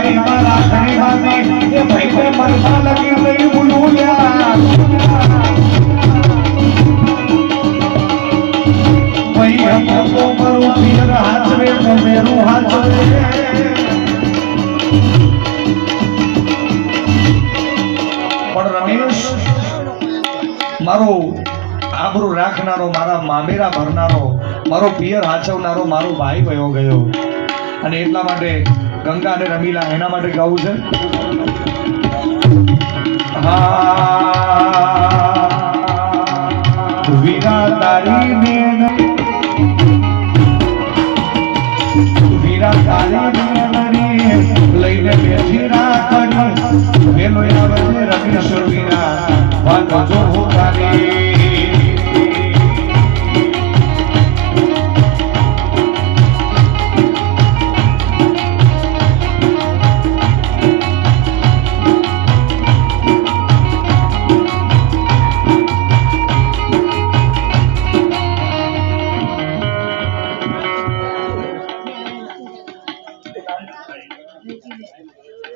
ભાઈ મારા ઘણી વાતી એ ભાઈને મરતા લગી નહીં બોલ્યા ભાઈ હમ તો મારું પિયર હાચવે તો મેરું હાચવે પણ રમેશ મારો આબરૂ રાખનારો મારા મામેરા ભરનારો મારો પિયર હાચવનારો મારો ભાઈ વયો ગયો અને એટલા માટે ગંગા અને રમીલા એના માટે ગાવું છે વીરા તારી બેન વીરા તારી બેનની લઈને બેઠી રાખડી વેલો આવે રમેશ્વર વીરા વાત જો હોતાની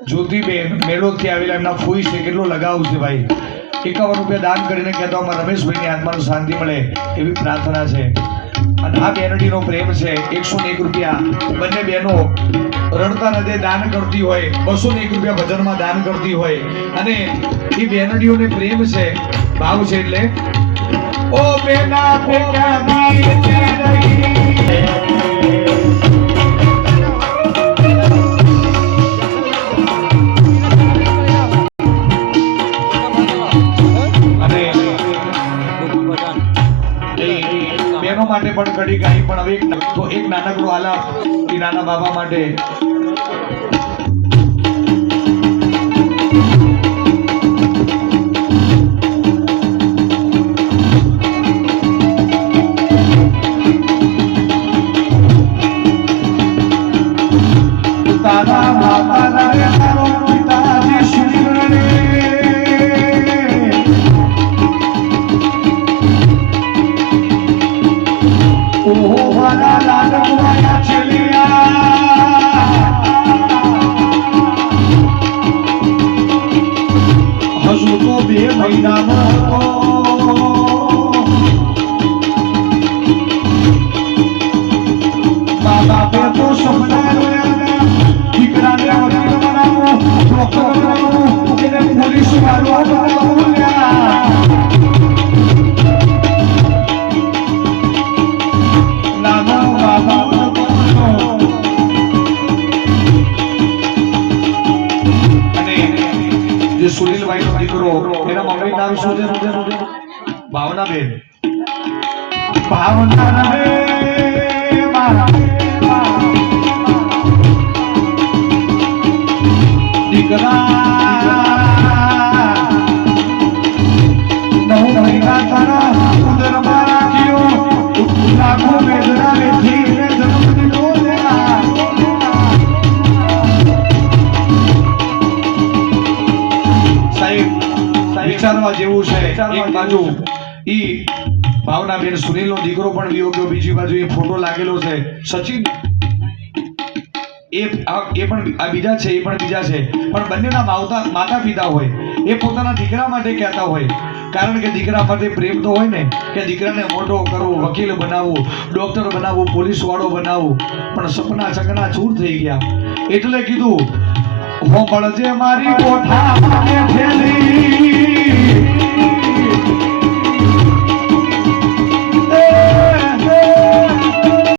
જ્યોતિબેન મેલોથી આવેલા એમના ફૂઈ છે કેટલો લગાવ છે ભાઈ 51 રૂપિયા દાન કરીને કહેતો અમારા રમેશભાઈની આત્માને શાંતિ મળે એવી પ્રાર્થના છે અને આ બેનડીનો પ્રેમ છે 101 રૂપિયા બંને બહેનો રડતા નદે દાન કરતી હોય 201 રૂપિયા ભજનમાં દાન કરતી હોય અને એ બેનડીઓને પ્રેમ છે ભાવ છે એટલે ઓ બેના ફેંકા માટે પણ કડી ગાઈ પણ હવે એક નાનકડો આલાપ એ નાના બાબા માટે સુનિલભાઈ નો દીકરો એના મમ્મી નામ શું છે ભાવનાબેન ભાવના રે મારા દીકરા નવ મહિના તારા ઉદરમાં રાખ્યો લાખો વેદના વેઠી જન્મ દીધો વિચારવા જેવું છે એક બાજુ ઈ ભાવનાબેન સુનિલનો દીકરો પણ વિયો ગયો બીજી બાજુ એ ફોટો લાગેલો છે સચિન એ પણ આ બીજા છે એ પણ બીજા છે પણ બંનેના માતા પિતા હોય એ પોતાના દીકરા માટે કહેતા હોય કારણ કે દીકરા માટે પ્રેમ તો હોય ને કે દીકરાને મોટો કરવો વકીલ બનાવવું ડોક્ટર બનાવવું પોલીસ વાળો બનાવવું પણ સપના ચકના ચૂર થઈ ગયા એટલે કીધું હું પડજે મારી કોઠા મને ઠેલી